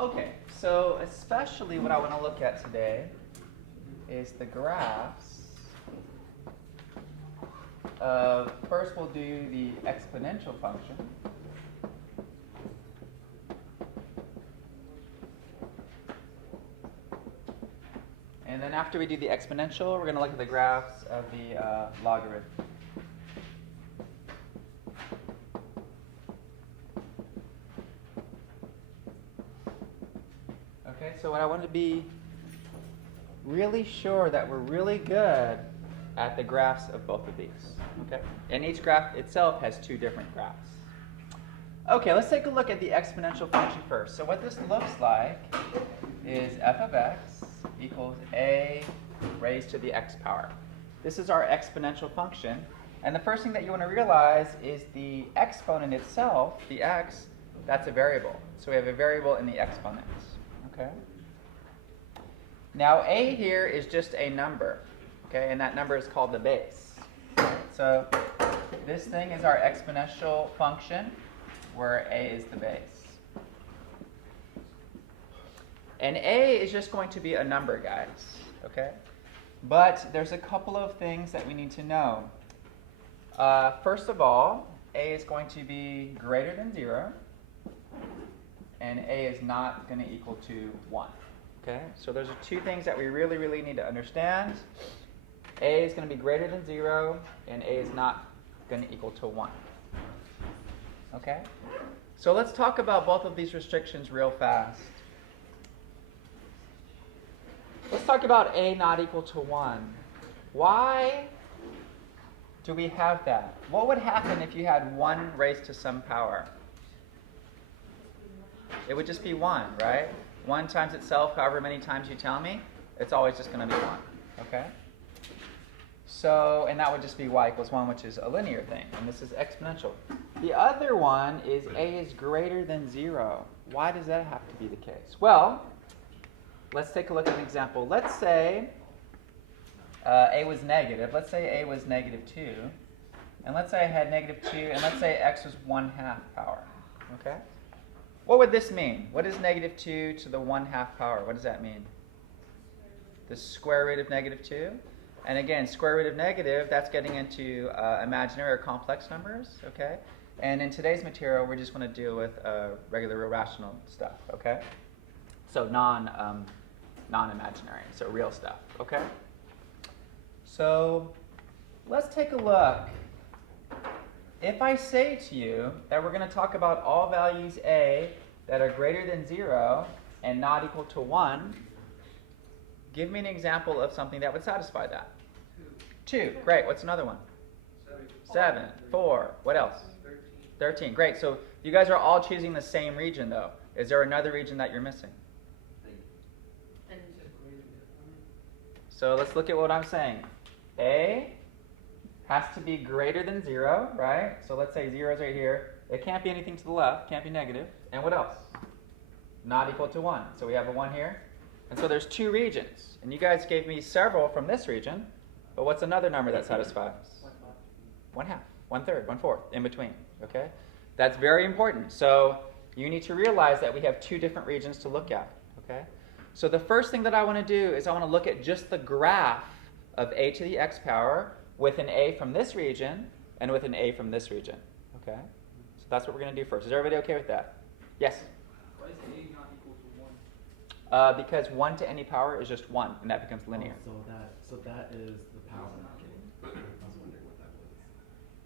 Okay, so especially what I want to look at today is the graphs of, first we'll do the exponential function. And then after we do the exponential, we're going to look at the graphs of the logarithm. Okay, so what I want to be really sure that we're really good at the graphs of both of these. Okay, and each graph itself has two different graphs. Okay, let's take a look at the exponential function first. So what this looks like is f of x equals a raised to the x power. This is our exponential function. And the first thing that you want to realize is the exponent itself, the x, that's a variable. So we have a variable in the exponents. Okay. Now a here is just a number. Okay, and that number is called the base. So this thing is our exponential function, where a is the base. And a is just going to be a number, guys, okay? But there's a couple of things that we need to know. First of all, a is going to be greater than 0, and a is not going to equal to 1, okay? So those are two things that we really, really need to understand. A is going to be greater than 0, and a is not going to equal to 1. Okay? So let's talk about both of these restrictions real fast. Let's talk about a not equal to 1. Why do we have that? What would happen if you had 1 raised to some power? It would just be 1, right? 1 times itself, however many times you tell me, it's always just going to be 1. Okay? So, and that would just be y equals 1, which is a linear thing, and this is exponential. The other one is a is greater than 0. Why does that have to be the case? Well, let's take a look at an example. Let's say a was negative. Let's say a was negative 2. And let's say I had negative 2, and let's say x was 1/2 power. Okay? What would this mean? What is negative 2 to the 1/2 power? What does that mean? The square root of negative 2? And again, square root of negative, that's getting into imaginary or complex numbers, okay? And in today's material, we just want to deal with regular irrational stuff, okay? So non-imaginary, so real stuff, okay? So let's take a look. If I say to you that we're going to talk about all values a that are greater than 0 and not equal to 1, give me an example of something that would satisfy that. 2. Great. What's another one? 7. 4. What else? 13. Great. So you guys are all choosing the same region, though. Is there another region that you're missing? So let's look at what I'm saying. A has to be greater than 0, right? So let's say 0 is right here. It can't be anything to the left. Can't be negative. And what else? Not equal to 1. So we have a 1 here. And so there's 2 regions. And you guys gave me several from this region. But what's another number that satisfies? 1/2, 1/3, 1/4, in between. Okay? That's very important. So you need to realize that we have 2 different regions to look at. Okay? So the first thing that I want to do is I want to look at just the graph of a to the x power with an a from this region and with an a from this region. Okay? So that's what we're going to do first. Is everybody okay with that? Yes? Why is a not equal to 1? Because 1 to any power is just 1, and that becomes linear. So that is the power. I was wondering what that was.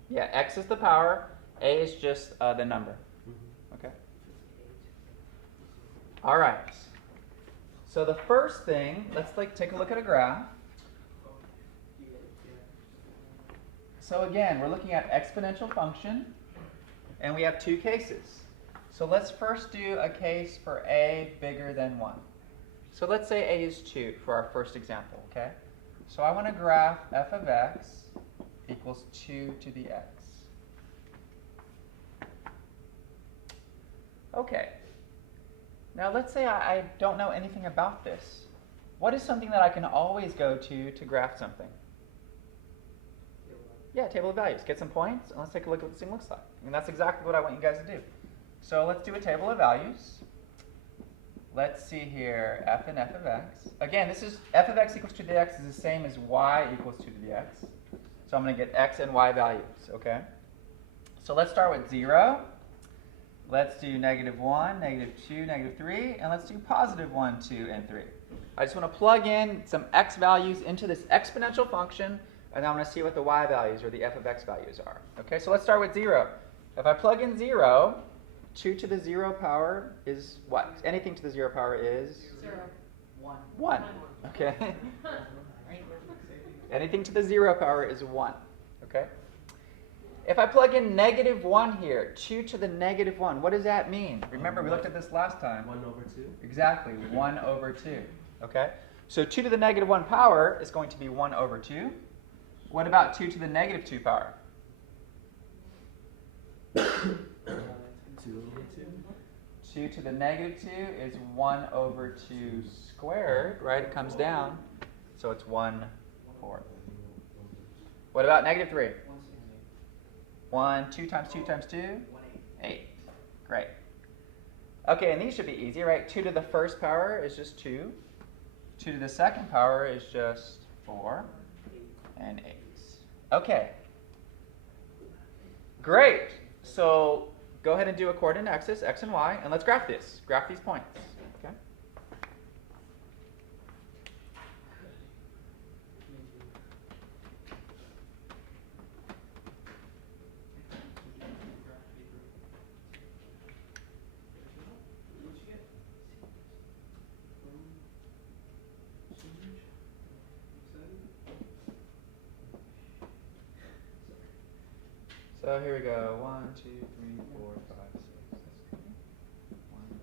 Yeah, x is the power, a is just the number. Okay? All right. So the first thing, let's take a look at a graph. So again, we're looking at exponential function, and we have 2 cases. So let's first do a case for a bigger than 1. So let's say a is 2 for our first example, okay? So I want to graph f of x equals 2 to the x. Okay. Now let's say I don't know anything about this. What is something that I can always go to graph something? Yeah, table of values. Get some points, and let's take a look at what this thing looks like. And that's exactly what I want you guys to do. So let's do a table of values. let's see here, f and f of x. Again, this is f of x equals 2 to the x is the same as y equals 2 to the x. So I'm going to get x and y values, okay? So let's start with 0. Let's do -1, -2, -3, and let's do +1, 2, and 3. I just want to plug in some x values into this exponential function, and I want to see what the y values or the f of x values are. Okay, so let's start with 0. If I plug in 0, 2 to the 0 power is what? Anything to the 0 power is? 0. 1. Okay. Anything to the 0 power is 1. Okay. If I plug in -1 here, 2 to the -1, what does that mean? Remember, we looked at this last time. 1/2. Exactly, 1/2. Okay? So 2 to the -1 power is going to be 1/2. What about 2 to the -2 power? 2/2. 2 to the -2 is 1/2 squared, right? It comes down, so it's 1/4. What about -3? 1, 2 times 2 times 2? 8. Great. Okay, and these should be easy, right? 2 to the first power is just 2. 2 to the second power is just 4. And 8. Okay. Great. So go ahead and do a coordinate axis, x and y, and let's graph this. Graph these points. Okay? So here we go. 1, 2, 3, 4, 5, 6. 1,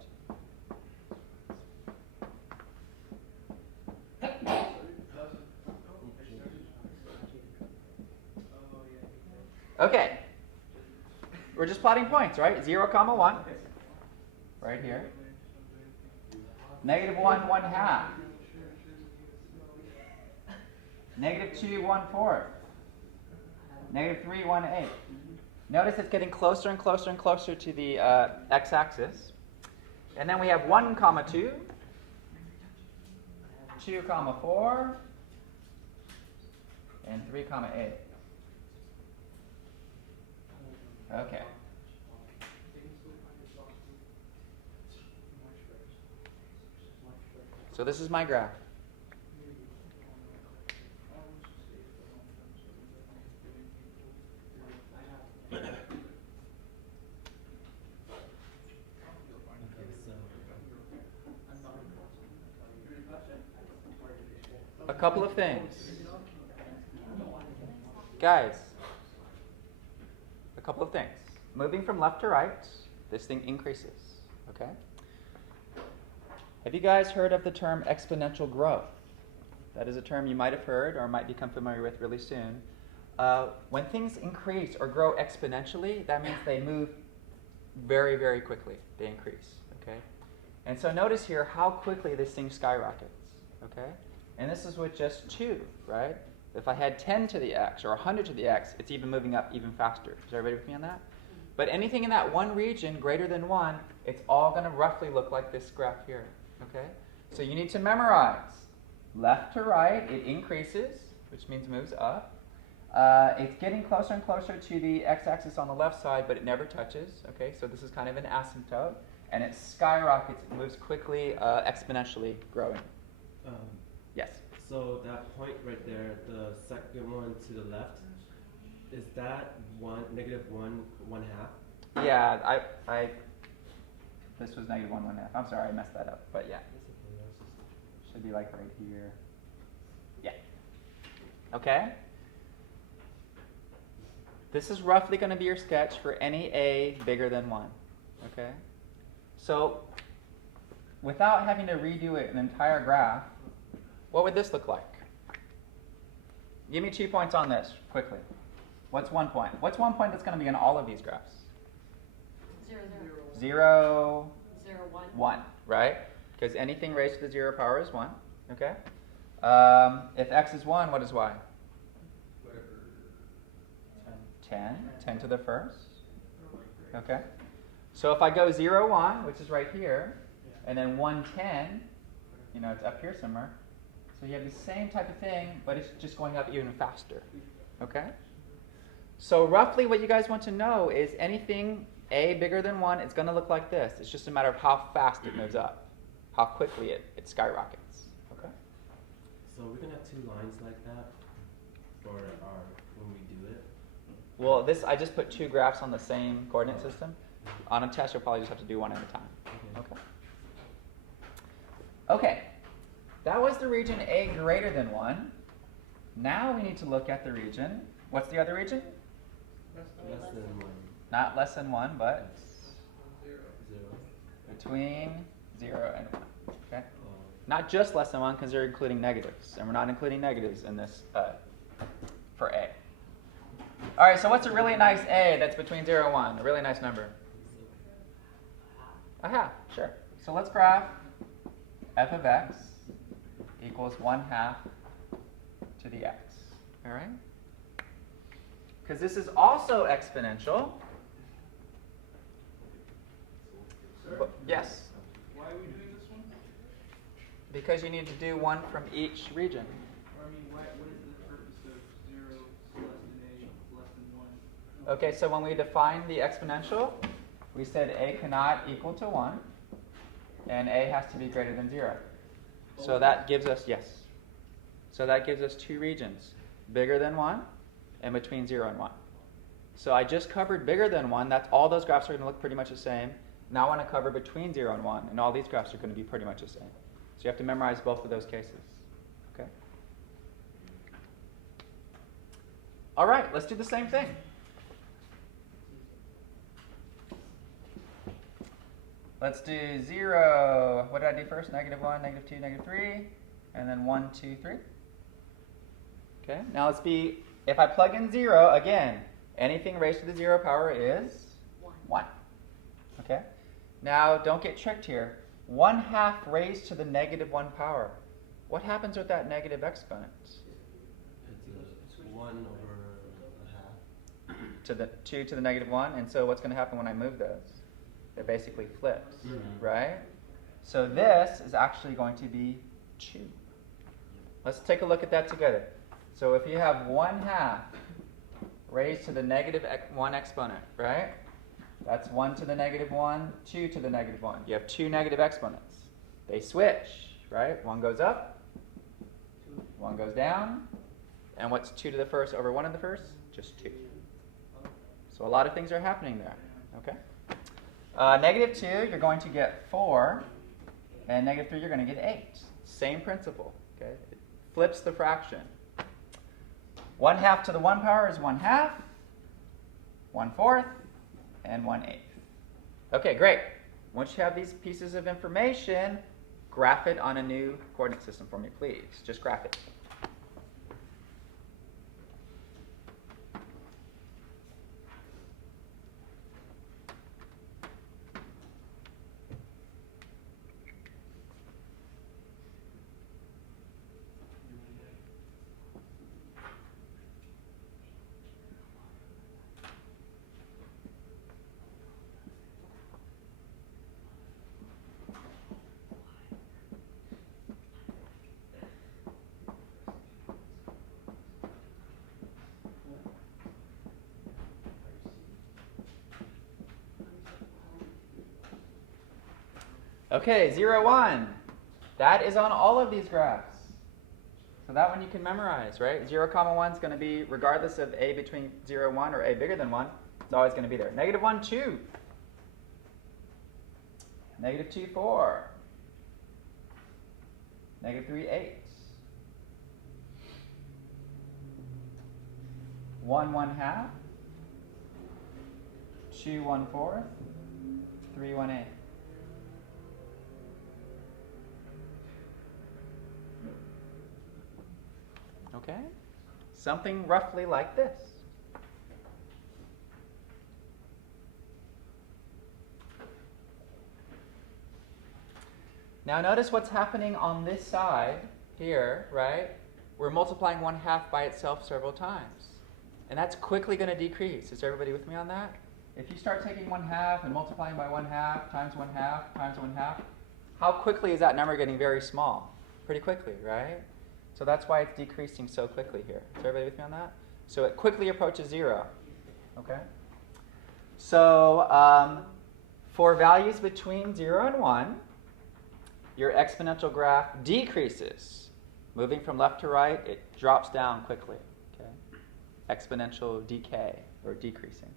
2. Okay. We're just plotting points, right? 0, 1. Right here. -1, 1/2. -2, 1/4. -3, 1/8. Notice it's getting closer and closer and closer to the x-axis. And then we have 1, 2, 2, 4, and 3, 8. Okay. So this is my graph. A couple of things. Guys, a couple of things. Moving from left to right, this thing increases, okay? Have you guys heard of the term exponential growth? That is a term you might have heard or might become familiar with really soon. When things increase or grow exponentially, that means they move very, very quickly. They increase, okay? And so notice here how quickly this thing skyrockets, okay? And this is with just 2, right? If I had 10 to the x or 100 to the x, it's even moving up even faster. Is everybody with me on that? But anything in that one region greater than 1, it's all going to roughly look like this graph here, okay? So you need to memorize. Left to right, it increases, which means moves up. It's getting closer and closer to the x-axis on the left side, but it never touches, okay? So this is kind of an asymptote. And it skyrockets, it moves quickly, exponentially growing. Yes? So that point right there, the second one to the left, is that -1, 1/2? Yeah, this was -1, 1/2. I'm sorry, I messed that up, but yeah. Should be like right here. Yeah. Okay? This is roughly going to be your sketch for any a bigger than 1. Okay? So, without having to redo an entire graph, what would this look like? Give me 2 points on this, quickly. What's 1 point? What's 1 point that's going to be in all of these graphs? 0, 0, 0, 1. 1, right? Because anything raised to the 0 power is 1, okay? If x is 1, what is y? 10 to the first, okay? So if I go 0, 1, which is right here, and then 110, it's up here somewhere. So you have the same type of thing, but it's just going up even faster. Okay? So roughly what you guys want to know is anything a bigger than 1, it's going to look like this. It's just a matter of how fast it moves up, how quickly it skyrockets. Okay? So we're gonna have 2 lines like that for our when we do it. Well, I just put 2 graphs on the same coordinate system. On a test, you'll probably just have to do one at a time. Okay. Okay. That was the region A greater than 1. Now we need to look at the region. What's the other region? Less than 1. Not less than 1, but 0. between 0 and 1. Okay? Oh. Not just less than 1 because they're including negatives. And we're not including negatives in this for A. All right, so what's a really nice A that's between 0 and 1? A really nice number. Aha, sure. So let's graph f of x equals 1/2 to the x. All right? Because this is also exponential. Sir? Yes. Why are we doing this one? Because you need to do one from each region. Or I mean, what is the purpose of 0 less than a less than 1? Okay, so when we define the exponential, we said a cannot equal to 1, and a has to be greater than 0. So that gives us, yes. So that gives us 2 regions, bigger than 1 and between 0 and 1. So I just covered bigger than 1. That's all those graphs are going to look pretty much the same. Now I want to cover between 0 and 1, and all these graphs are going to be pretty much the same. So you have to memorize both of those cases. Okay? All right, let's do the same thing. Let's do 0. What did I do first? -1, -2, -3, and then 1, 2, 3. Okay, now let's be, if I plug in 0, again, anything raised to the 0 power is 1. Okay, now don't get tricked here. 1/2 raised to the -1 power. What happens with that negative exponent? It's 1 over a half. To the 2 to the -1, and so what's going to happen when I move those? It basically flips, right? So this is actually going to be 2. Let's take a look at that together. So if you have 1/2 raised to the -1 exponent, right? That's 1 to the -1, 2 to the -1. You have 2 negative exponents. They switch, right? 1 goes up, 1 goes down, and what's 2 to the first over 1 to the first? Just 2. So a lot of things are happening there, okay? -2, you're going to get 4, and -3, you're going to get 8. Same principle, okay? It flips the fraction. 1/2 to the 1 power is 1/2, 1/4, and 1/8. Okay, great. Once you have these pieces of information, graph it on a new coordinate system for me, please. Just graph it. Okay, 0, 1. That is on all of these graphs. So that one you can memorize, right? 0, 1 is going to be, regardless of a between 0 and 1 or a bigger than 1, it's always going to be there. -1, 2. -2, 4. -3, 8. 1, 1/2. 2, 1/4. 3, 1/8. Okay? Something roughly like this. Now notice what's happening on this side here, right? We're multiplying 1/2 by itself several times. And that's quickly going to decrease. Is everybody with me on that? If you start taking 1/2 and multiplying by 1/2 times 1/2 times 1/2, how quickly is that number getting very small? Pretty quickly, right? So that's why it's decreasing so quickly here. Is everybody with me on that? So it quickly approaches 0. Okay? So for values between 0 and 1, your exponential graph decreases. Moving from left to right, it drops down quickly. Okay? Exponential decay, or decreasing.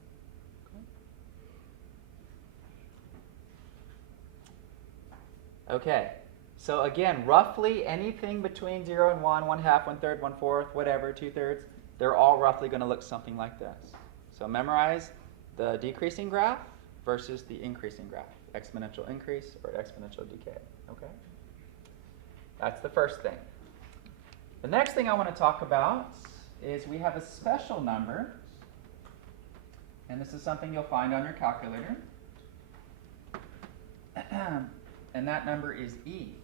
Okay, so again, roughly anything between 0 and 1, 1/2, 1/3, 1/4, whatever, 2/3, they're all roughly going to look something like this. So memorize the decreasing graph versus the increasing graph. Exponential increase or exponential decay. Okay? That's the first thing. The next thing I want to talk about is we have a special number, and this is something you'll find on your calculator. And that number is E.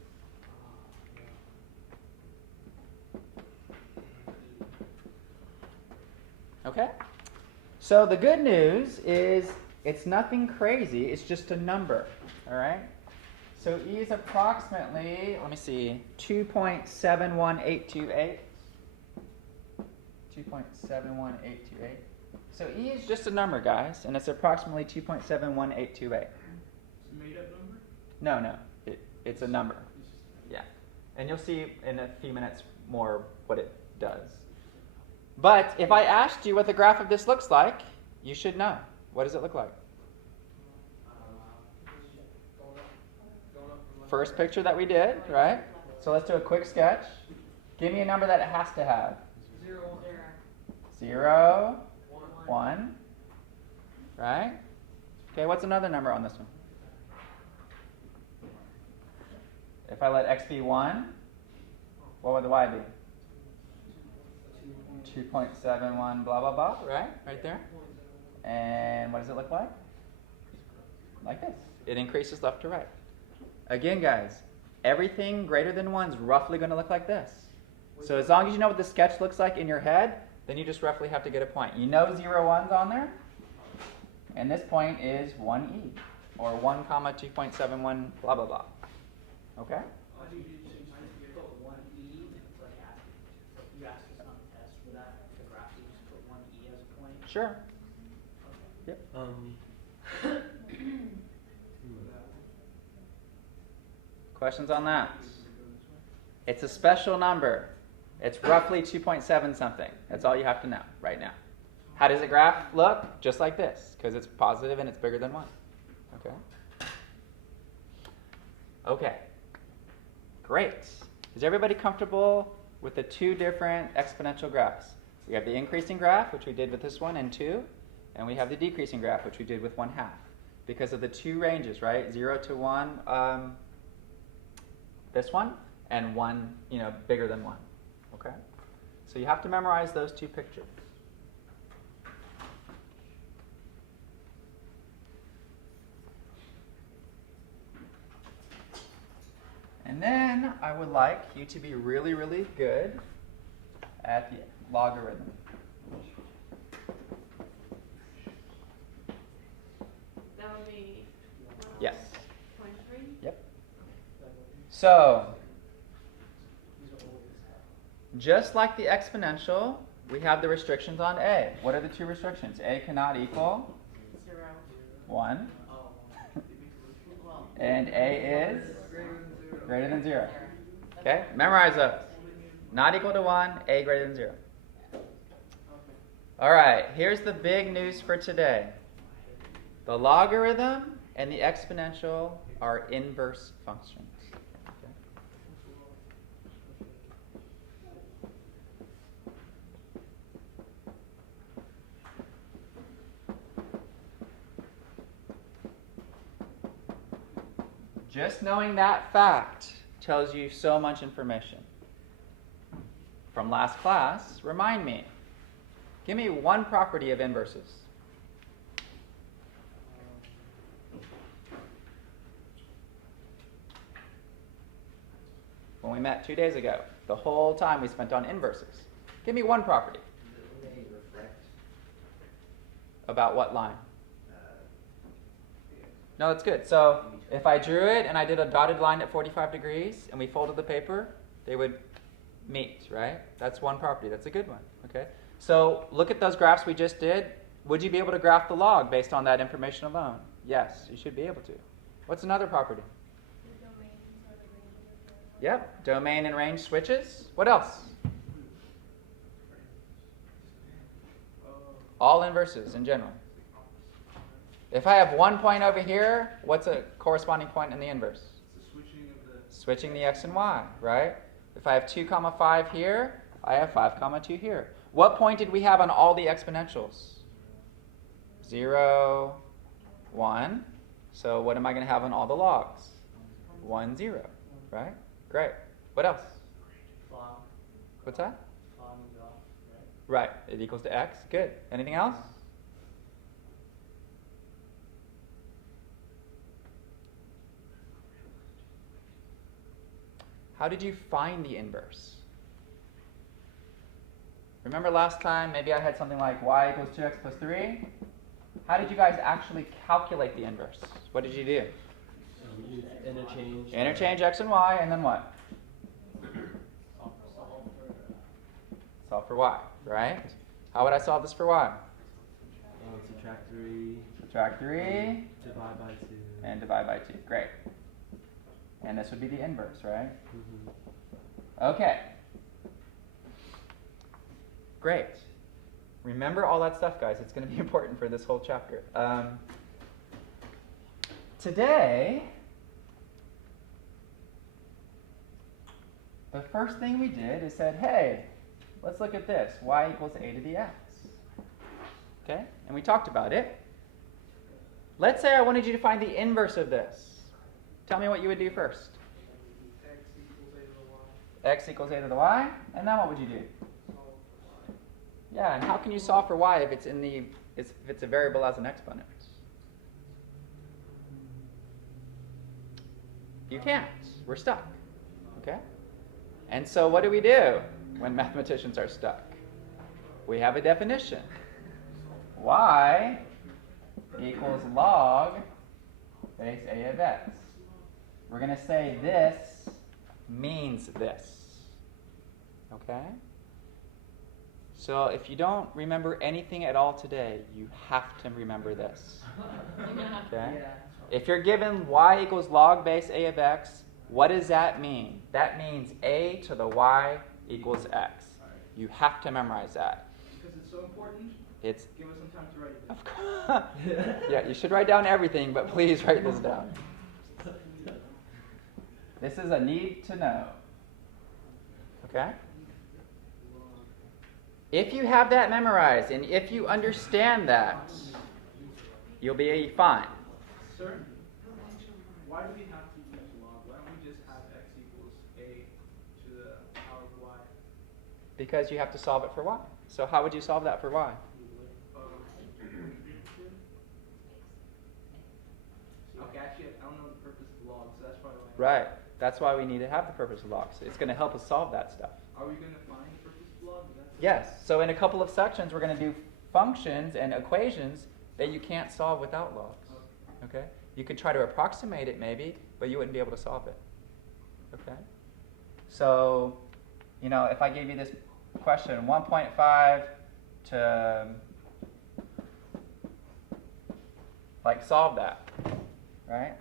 Okay? So the good news is it's nothing crazy. It's just a number. All right? So E is approximately, let me see, 2.71828. 2.71828. So E is just a number, guys, and it's approximately 2.71828. It's a made up number? No. It's a number. Yeah. And you'll see in a few minutes more what it does. But if I asked you what the graph of this looks like, you should know. What does it look like? First picture that we did, right? So let's do a quick sketch. Give me a number that it has to have. 0. 0, 1, right? Okay, what's another number on this one? If I let x be 1, what would the y be? 2.71 blah, blah, blah, right? Right there. And what does it look like? Like this. It increases left to right. Again, guys, everything greater than 1 is roughly going to look like this. So as long as you know what the sketch looks like in your head, then you just roughly have to get a point. You know 0, 1's on there? And this point is 1e, or 1 comma 2.71 blah, blah, blah. Okay? Why do you put 1e, like if you ask us on the test for that, the graph, you just put 1e as a point? Sure. Okay. Yep. Questions on that? It's a special number. It's roughly 2.7 something. That's all you have to know right now. How does the graph look? Just like this, because it's positive and it's bigger than 1. Okay? Okay. Great. Is everybody comfortable with the two different exponential graphs? We have the increasing graph, which we did with this one, and 2. And we have the decreasing graph, which we did with 1/2. Because of the two ranges, right? 0 to 1, this one, and 1, bigger than 1. Okay? So you have to memorize those two pictures. And then I would like you to be really, really good at the logarithm. That would be. Yes. 23? Yep. So, just like the exponential, we have the restrictions on A. What are the two restrictions? A cannot equal 0. 1, Well, and A is greater than 0. That's Okay, right. memorize those. Not equal to 1, A greater than 0. All right, here's the big news for today. The logarithm and the exponential are inverse functions. Okay? Just knowing that fact tells you so much information. From last class, remind me. Give me one property of inverses. When we met 2 days ago, the whole time we spent on inverses. Give me one property. They reflect About what line? No, that's good. So if I drew it and I did a dotted line at 45 degrees and we folded the paper, they would meet, right? That's one property. That's a good one. Okay. So look at those graphs we just did. Would you be able to graph the log based on that information alone? Yes, you should be able to. What's another property? Yep, domain and range switches. What else? All inverses in general. If I have one point over here, what's a corresponding point in the inverse? It's the switching of the. Switching the x and y, right? If I have 2 comma 5 here, I have 5 comma 2 here. What point did we have on all the exponentials? 0, 1. So what am I going to have on all the logs? 1, 0, right? Great. What else? Flag. What's that? Flag is off, right? Right. It equals to x. Good. Anything else? How did you find the inverse? Remember last time, maybe I had something like y equals 2x plus 3? How did you guys actually calculate the inverse? What did you do? Use interchange. Interchange x and y, and then what? Solve for y, right? How would I solve this for y? Subtract 3. Subtract 3 Divide by 2. and divide by 2. Great. And this would be the inverse, right? Okay. Great. Remember all that stuff, guys. It's going to be important for this whole chapter. Today, the first thing we did is said, hey, let's look at this. Y equals a to the x. Okay? And we talked about it. Let's say I wanted you to find the inverse of this. Tell me what you would do first. X equals a to the y. X equals a to the y. And then what would you do? Solve for y. Yeah, and how can you solve for y if it's a variable as an exponent? You can't. We're stuck. Okay? And so what do we do when mathematicians are stuck? We have a definition. Y equals log base a of x. We're going to say this means this. Okay? So if you don't remember anything at all today, you have to remember this. Okay? Yeah. If you're given y equals log base a of x, what does that mean? That means a to the y equals x. You have to memorize that. Because it's so important, It's give us some time to write it down. of course. Yeah, you should write down everything, but please write this down. This is a need to know. Okay? If you have that memorized and if you understand that, you'll be fine. Sir, why do we have to use log? Why don't we just have x equals a to the power of y? Because you have to solve it for y. So how would you solve that for y? Okay, actually, I don't know the purpose of log, so that's probably why. Right. That's why we need to have the purpose of logs. It's going to help us solve that stuff. Are we going to find the purpose of log? Is that Yes. So in a couple of sections, we're going to do functions and equations that you can't solve without logs. Okay? You could try to approximate it maybe, but you wouldn't be able to solve it. Okay? So, if I gave you this question, 1.5 to, solve that, right?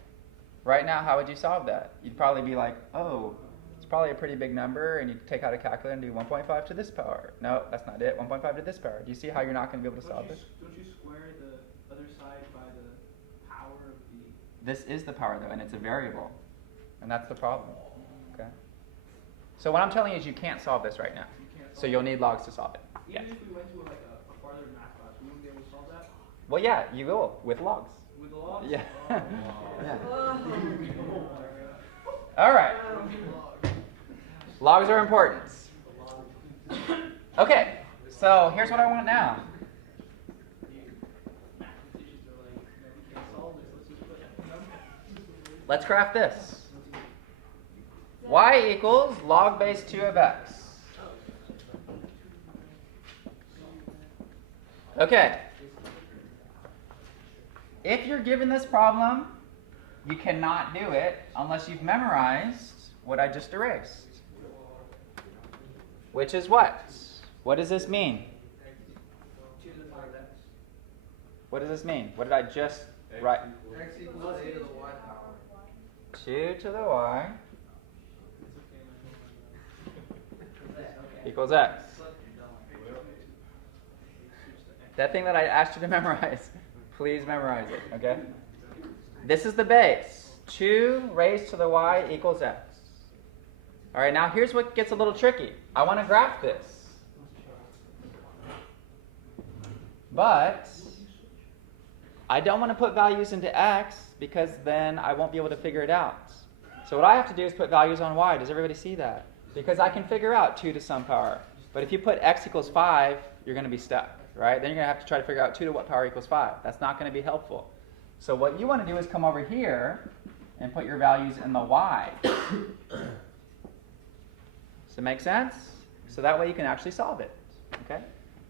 Right now, how would you solve that? You'd probably be like, oh, it's probably a pretty big number, and you'd take out a calculator and do 1.5 to this power. No, that's not it. 1.5 to this power. Do you see how you're not going to be able to solve this? Don't you square the other side by the power of the... This is the power, though, and it's a variable. And that's the problem. Okay? So what I'm telling you is you can't solve this right now. You can't solve So you'll need logs to solve it. Even Yes. if we went to a farther math class, we wouldn't be able to solve that Well, yeah, you will, with logs. with the logs? Yeah. Oh. Yeah. Oh my God. All right. Logs are important. Okay, so here's what I want now. Mathematicians are like, we can't solve this. Let's just put a number. Let's craft this. Y equals log base 2 of x. Okay. If you're given this problem, you cannot do it unless you've memorized what I just erased. Which is what? What does this mean? 2 to the power of x. What does this mean? What did I just write? X equals a to the y power. 2 to the y Okay. equals x. That thing that I asked you to memorize, please memorize it, okay? This is the base. 2 raised to the y equals x. All right, now here's what gets a little tricky. I want to graph this. But I don't want to put values into x because then I won't be able to figure it out. So what I have to do is put values on y. Does everybody see that? Because I can figure out 2 to some power. But if you put x equals 5, you're going to be stuck, right? Then you're going to have to try to figure out 2 to what power equals 5. That's not going to be helpful. So what you want to do is come over here and put your values in the y. Does it make sense? So that way you can actually solve it. Okay?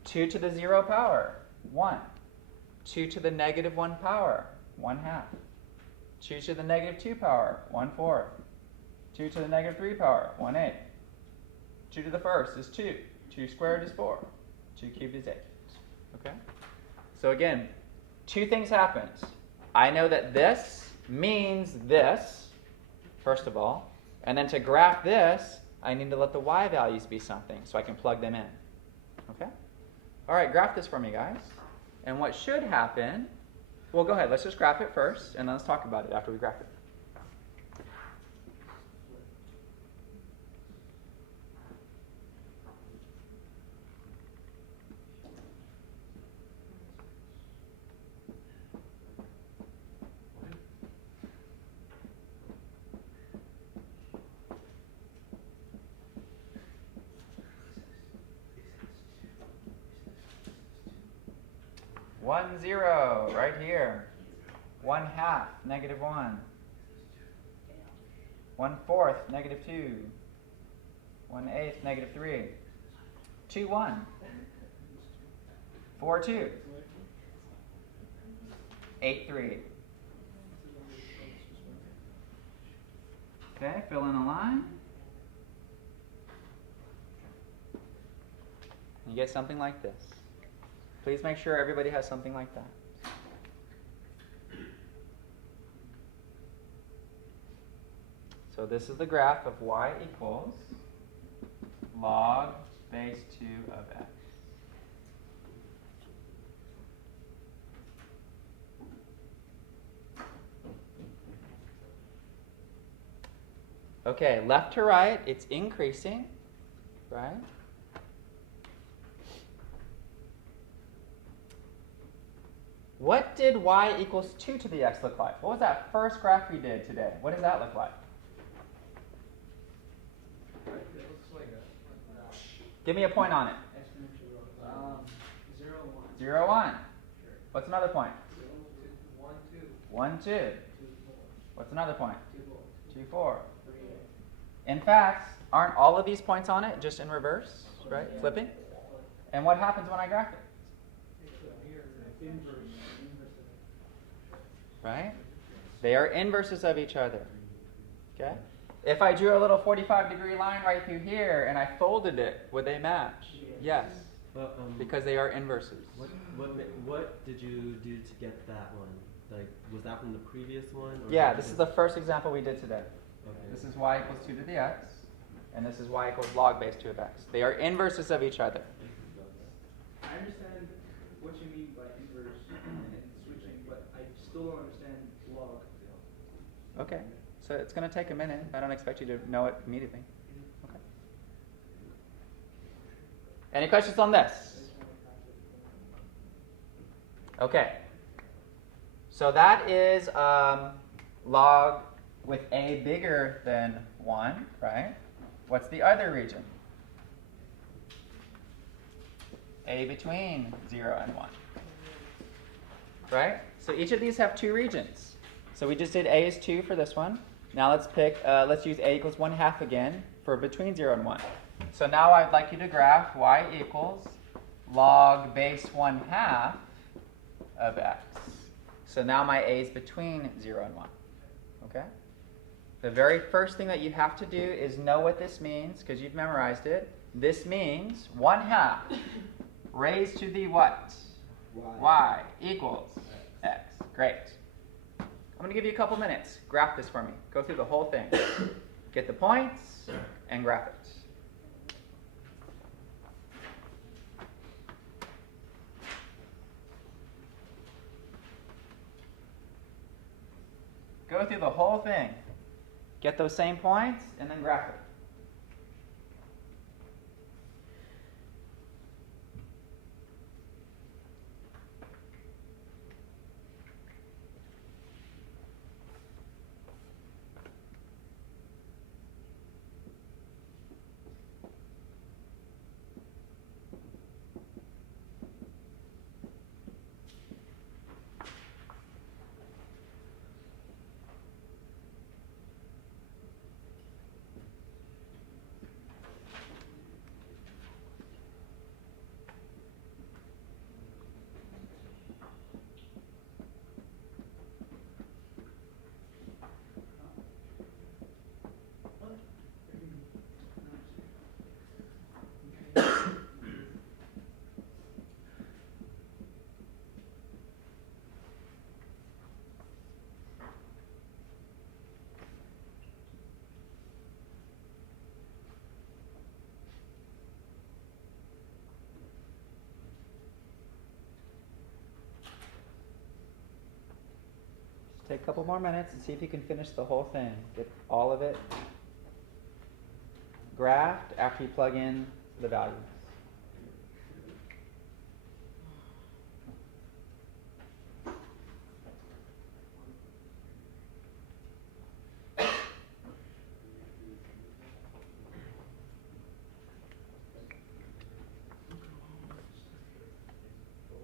2 to the 0 power, 1. 2 to the negative 1 power, 1/2. 2 to the negative 2 power, 1/4. 2 to the negative 3 power, 1/8. 2 to the first is 2. 2 squared is 4. 2 cubed is 8. Okay? So again, 2 things happened. I know that this means this, first of all. And then to graph this, I need to let the y values be something so I can plug them in. Okay? All right, graph this for me, guys. And what should happen, well, go ahead. Let's just graph it first, and then let's talk about it after we graph it. One zero right here. 1/2 negative 1. 1/4 negative 2. 1/8 negative 3. 2 1. 4 2. 8 3. Okay, fill in a line. You get something like this. Please make sure everybody has something like that. So this is the graph of y equals log base 2 of x. Okay, left to right, it's increasing, right? What did y equals 2 to the x look like? What was that first graph we did today? What does that look like? It looks like a Give me a point on it. Exponential. 0 1. 0 1. What's another point? 1 2 1 2. 2 4. What's another point? 2 4. 2 4. 3 In fact, aren't all of these points on it just in reverse, right? Flipping? And what happens when I graph it? Inverse. Right? They are inverses of each other. Okay? If I drew a little 45-degree line right through here and I folded it, would they match? Yes, But, because they are inverses. what did you do to get that one? Like, was that from the previous one? Or Yeah, did this you is just- the first example we did today. Okay. This is y equals 2 to the x, and this is y equals log base 2 of x. They are inverses of each other. I understand what you mean by inverse and switching, but I still don't understand log. Okay, so it's going to take a minute. I don't expect you to know it immediately. Okay. Any questions on this? Okay. So that is log with a bigger than 1, right? What's the other region? A between 0 and 1. Right? So each of these have 2 regions. So we just did a is 2 for this one. Now let's use a equals 1/2 again for between 0 and 1. So now I'd like you to graph y equals log base 1/2 of x. So now my a is between 0 and 1. Okay? The very first thing that you have to do is know what this means, because you've memorized it. This means 1/2 raised to the what? Y equals x. Great. I'm going to give you a couple minutes. Graph this for me. Go through the whole thing. Get the points and graph it. Go through the whole thing. Get those same points and then graph it. Take a couple more minutes and see if you can finish the whole thing. Get all of it graphed after you plug in the values.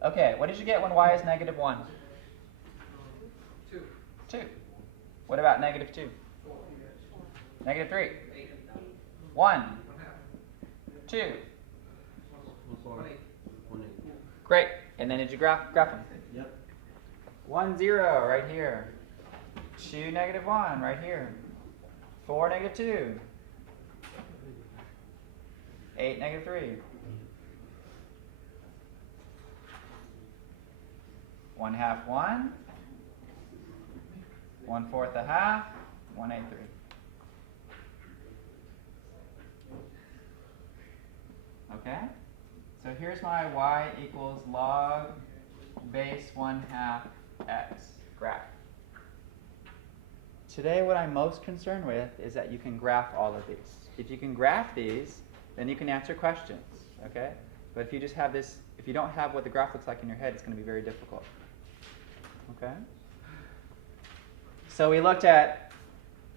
Okay, what did you get when y is -1? 2. 2. What about -2? 3. 1. 2. 1/8. Great. And then did you graph them? Yep. 1, 0 right here. 2, -1 right here. 4, -2. 8, -3. 1/2, 1. 1/4 a half. 1/8, 3. Okay? So here's my y equals log base 1/2 x graph. Today what I'm most concerned with is that you can graph all of these. If you can graph these, then you can answer questions, okay? But if you just have this, if you don't have what the graph looks like in your head, it's going to be very difficult. Okay? So we looked at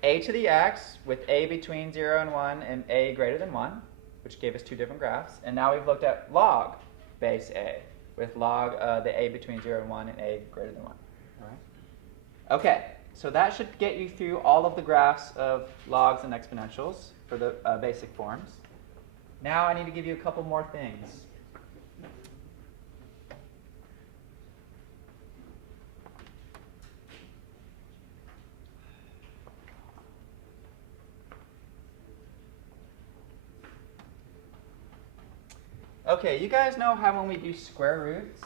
a to the x with a between 0 and 1 and a greater than 1, which gave us two different graphs. And now we've looked at log base a with log the a between 0 and 1 and a greater than 1. All right? Okay, so that should get you through all of the graphs of logs and exponentials for the basic forms. Now I need to give you a couple more things. Okay, you guys know how when we do square roots,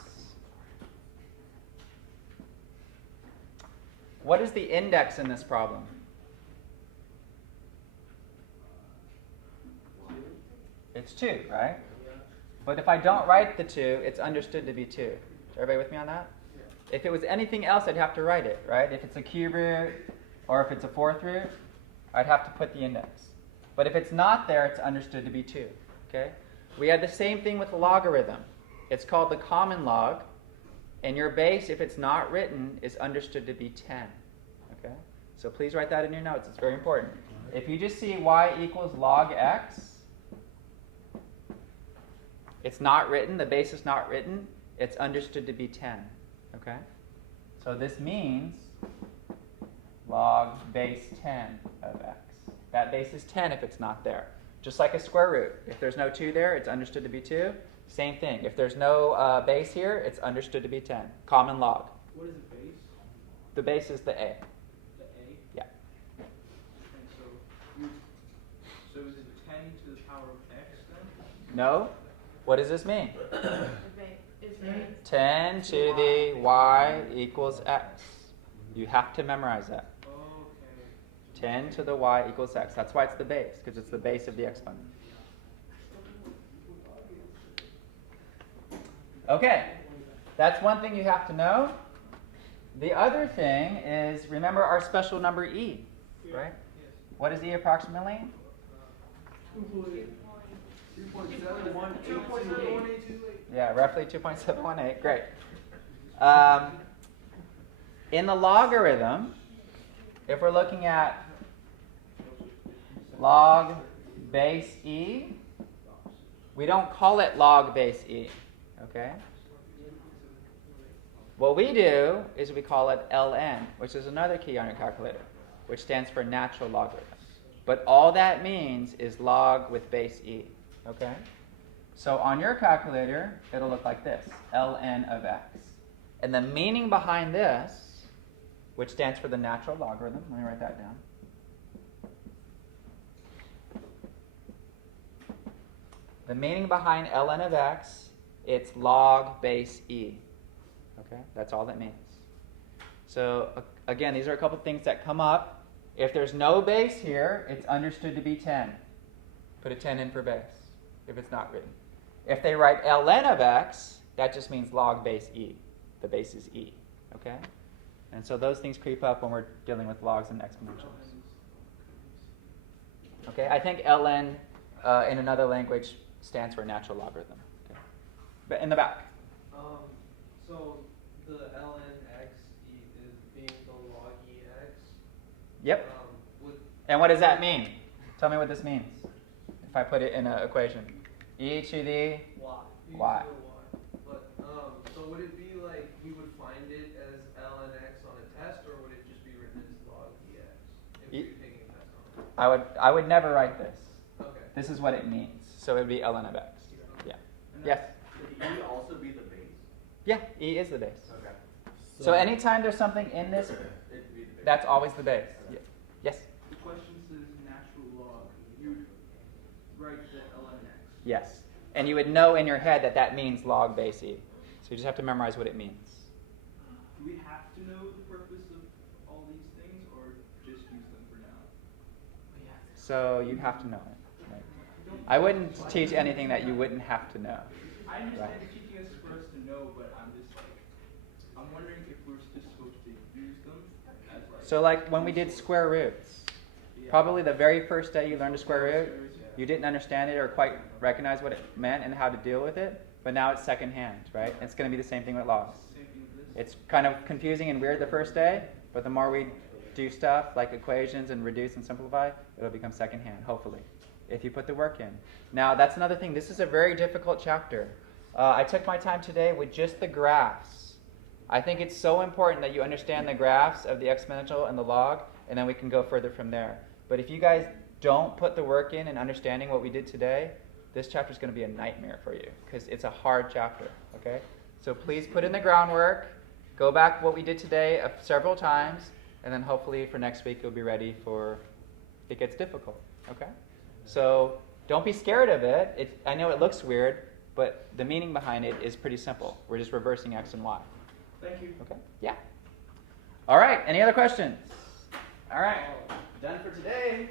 what is the index in this problem? It's 2, right? But if I don't write the 2, it's understood to be 2. Is everybody with me on that? If it was anything else, I'd have to write it, right? If it's a cube root or if it's a fourth root, I'd have to put the index. But if it's not there, it's understood to be 2, okay? We had the same thing with the logarithm. It's called the common log, and your base, if it's not written, is understood to be 10. Okay? So please write that in your notes. It's very important. If you just see y equals log x, it's not written, the base is not written, it's understood to be 10. Okay? So this means log base 10 of x. That base is 10 if it's not there. Just like a square root. If there's no 2 there, it's understood to be 2. Same thing. If there's no base here, it's understood to be 10. Common log. What is a base? The base is the a. The A? Yeah. No? What does this mean? The base, is base. 10 to the y equals x. You have to memorize that. Okay. 10 to the y equals x. That's why it's the base, because it's the base of the exponent. Okay, that's one thing you have to know. The other thing is, remember our special number e, right? What is e approximately? 2.71828. Yeah, roughly 2.718. Great. In the logarithm, if we're looking at log base e, we don't call it log base e, okay? What we do is we call it ln, which is another key on your calculator, which stands for natural logarithms. But all that means is log with base e, okay? So on your calculator, it'll look like this, ln of x. And the meaning behind this, which stands for the natural logarithm, let me write that down. The meaning behind ln of x, it's log base e. Okay, that's all that means. So again, these are a couple things that come up. If there's no base here, it's understood to be 10. Put a 10 in for base, if it's not written. If they write ln of x, that just means log base e. The base is e. Okay? And so those things creep up when we're dealing with logs and exponentials. Okay, I think ln in another language stands for natural logarithm. Okay. But in the back. So the ln x is being the log ex. Yep. With And what does that mean? Tell me what this means. If I put it in an equation. E to the y. y. But so would it be like we would find it as ln x on a test, or would it just be written as log ex if we were taking a test on it? I would never write this. Okay. This is what it means. So it would be ln of x. Yeah. Yes? Could E also be the base? Yeah, e is the base. Okay. So anytime there's something in this, It'd be the base. that's always the base. Yeah. Yes? The question says natural log. You write the ln x. Yes. And you would know in your head that that means log base e. So you just have to memorize what it means. Do we have to know the purpose of all these things, or just use them for now? So you have to know it. Right? I wouldn't teach anything that you wouldn't have to know. I understand Right. you're teaching us for us to know, but I'm just like, I'm wondering if we're just supposed to use them as like. So like when we did square roots, probably the very first day you learned a square root, you didn't understand it or quite recognize what it meant and how to deal with it, but now it's secondhand, right? It's going to be the same thing with logs. Same thing with this. It's kind of confusing and weird the first day, but the more we do stuff like equations and reduce and simplify, it'll become secondhand, hopefully, if you put the work in. Now, that's another thing. This is a very difficult chapter. I took my time today with just the graphs. I think it's so important that you understand the graphs of the exponential and the log, and then we can go further from there. But if you guys don't put the work in understanding what we did today, this chapter is going to be a nightmare for you because it's a hard chapter, okay? So please put in the groundwork, go back what we did today several times, and then hopefully for next week you'll be ready for it gets difficult, okay? So don't be scared of it. I know it looks weird, but the meaning behind it is pretty simple. We're just reversing x and y. Thank you. Okay? Yeah. All right. Any other questions? All right. Done for today.